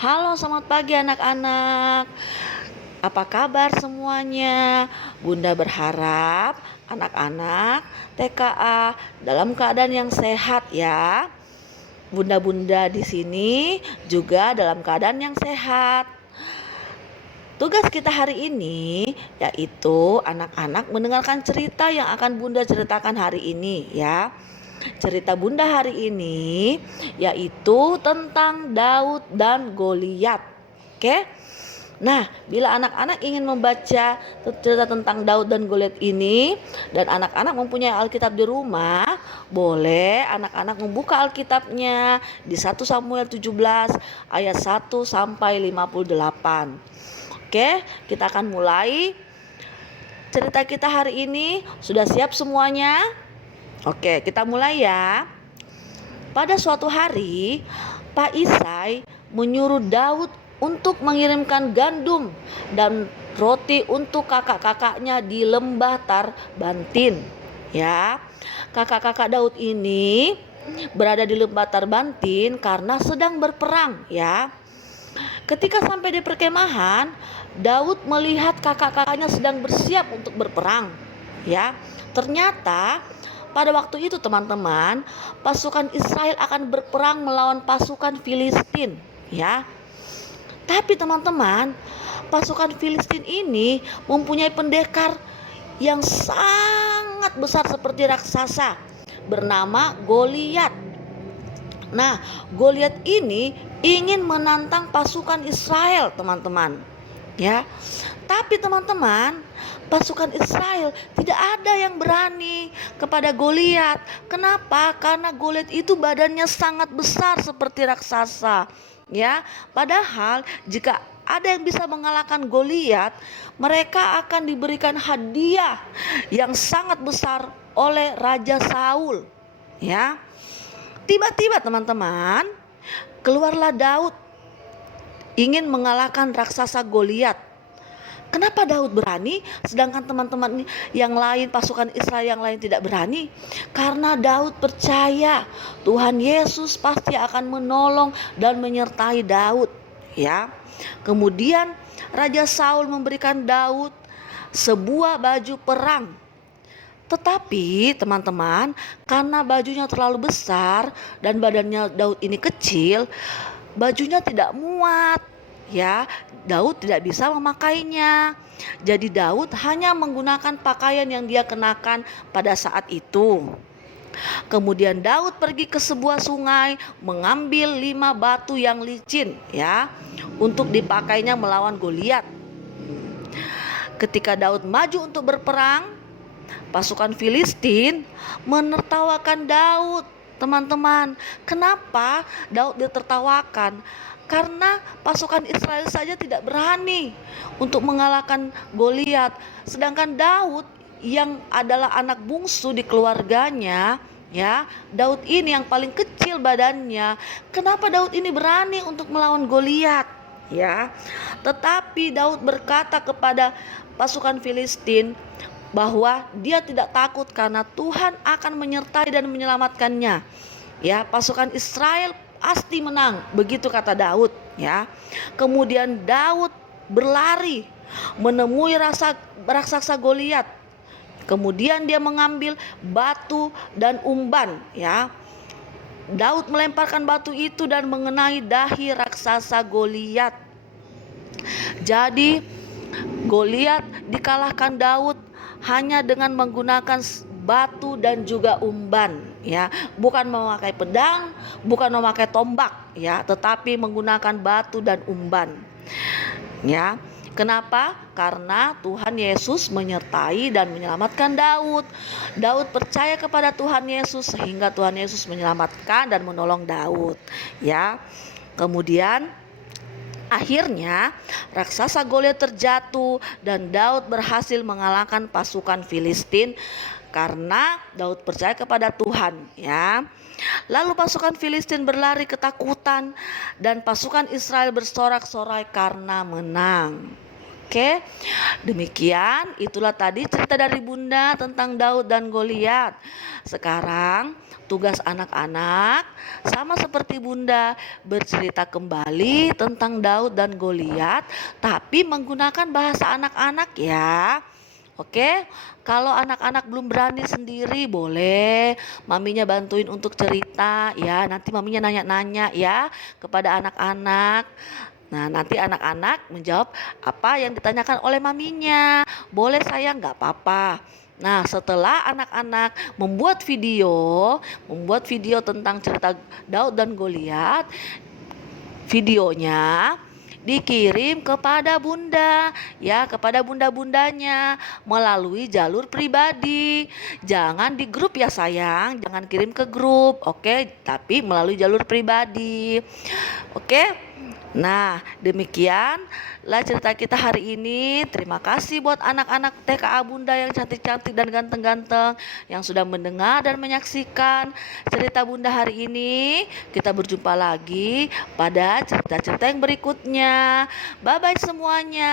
Halo, selamat pagi anak-anak. Apa kabar semuanya? Bunda berharap anak-anak TKA dalam keadaan yang sehat ya. Bunda-bunda di sini juga dalam keadaan yang sehat. Tugas kita hari ini yaitu anak-anak mendengarkan cerita yang akan Bunda ceritakan hari ini ya. Cerita Bunda hari ini yaitu tentang Daud dan Goliat. Oke? Nah, bila anak-anak ingin membaca cerita tentang Daud dan Goliat ini dan anak-anak mempunyai Alkitab di rumah, boleh anak-anak membuka Alkitabnya di 1 Samuel 17 ayat 1 sampai 58. Oke, kita akan mulai cerita kita hari ini. Sudah siap semuanya? Oke, kita mulai ya. Pada suatu hari, Pak Isai menyuruh Daud untuk mengirimkan gandum dan roti untuk kakak-kakaknya di lembah Tarbantin. Ya, kakak-kakak Daud ini berada di lembah Tarbantin karena sedang berperang. Ya, ketika sampai di perkemahan, Daud melihat kakak-kakaknya sedang bersiap untuk berperang. Ya, ternyata pada waktu itu teman-teman, pasukan Israel akan berperang melawan pasukan Filistin, ya. Tapi teman-teman, pasukan Filistin ini mempunyai pendekar yang sangat besar seperti raksasa bernama Goliat. Nah, Goliat ini ingin menantang pasukan Israel, teman-teman. Ya. Tapi teman-teman, pasukan Israel tidak ada yang berani kepada Goliat. Kenapa? Karena Goliat itu badannya sangat besar seperti raksasa. Ya, padahal jika ada yang bisa mengalahkan Goliat, mereka akan diberikan hadiah yang sangat besar oleh Raja Saul. Ya. Tiba-tiba teman-teman, keluarlah Daud ingin mengalahkan raksasa Goliat. Kenapa Daud berani sedangkan teman-teman yang lain, pasukan Israel yang lain tidak berani? Karena Daud percaya Tuhan Yesus pasti akan menolong dan menyertai Daud, ya. Kemudian Raja Saul memberikan Daud sebuah baju perang. Tetapi teman-teman, karena bajunya terlalu besar dan badannya Daud ini kecil, bajunya tidak muat. Ya, Daud tidak bisa memakainya. Jadi Daud hanya menggunakan pakaian yang dia kenakan pada saat itu. Kemudian Daud pergi ke sebuah sungai, mengambil 5 batu yang licin, ya, untuk dipakainya melawan Goliat. Ketika Daud maju untuk berperang, pasukan Filistin menertawakan Daud. Teman-teman, kenapa Daud ditertawakan? Karena pasukan Israel saja tidak berani untuk mengalahkan Goliat, sedangkan Daud yang adalah anak bungsu di keluarganya, ya, Daud ini yang paling kecil badannya. Kenapa Daud ini berani untuk melawan Goliat? Ya, tetapi Daud berkata kepada pasukan Filistin bahwa dia tidak takut karena Tuhan akan menyertai dan menyelamatkannya. Ya, pasukan Israel pasti menang, begitu kata Daud, ya. Kemudian Daud berlari menemui raksasa Goliat. Kemudian dia mengambil batu dan umban, ya. Daud melemparkan batu itu dan mengenai dahi raksasa Goliat. Jadi Goliat dikalahkan Daud hanya dengan menggunakan batu dan juga umban, ya, bukan memakai pedang, bukan memakai tombak, ya, tetapi menggunakan batu dan umban, ya. Kenapa? Karena Tuhan Yesus menyertai dan menyelamatkan Daud. Daud percaya kepada Tuhan Yesus sehingga Tuhan Yesus menyelamatkan dan menolong Daud, ya. Kemudian akhirnya raksasa Goliat terjatuh dan Daud berhasil mengalahkan pasukan Filistin karena Daud percaya kepada Tuhan, ya. Lalu pasukan Filistin berlari ketakutan dan pasukan Israel bersorak-sorai karena menang. Oke, demikian itulah tadi cerita dari Bunda tentang Daud dan Goliat. Sekarang tugas anak-anak sama seperti Bunda bercerita kembali tentang Daud dan Goliat, tapi menggunakan bahasa anak-anak ya. Oke, kalau anak-anak belum berani sendiri boleh maminya bantuin untuk cerita ya. Nanti maminya nanya-nanya ya kepada anak-anak. Nah, nanti anak-anak menjawab apa yang ditanyakan oleh maminya. Boleh sayang, nggak apa-apa. Nah, setelah anak-anak membuat video tentang cerita Daud dan Goliat, videonya dikirim kepada Bunda ya, kepada bunda-bundanya melalui jalur pribadi. Jangan di grup ya sayang, jangan kirim ke grup, oke, tapi melalui jalur pribadi. Oke. Nah, demikianlah cerita kita hari ini. Terima kasih buat anak-anak TKA Bunda yang cantik-cantik dan ganteng-ganteng yang sudah mendengar dan menyaksikan cerita Bunda hari ini. Kita berjumpa lagi pada cerita-cerita yang berikutnya. Bye-bye semuanya.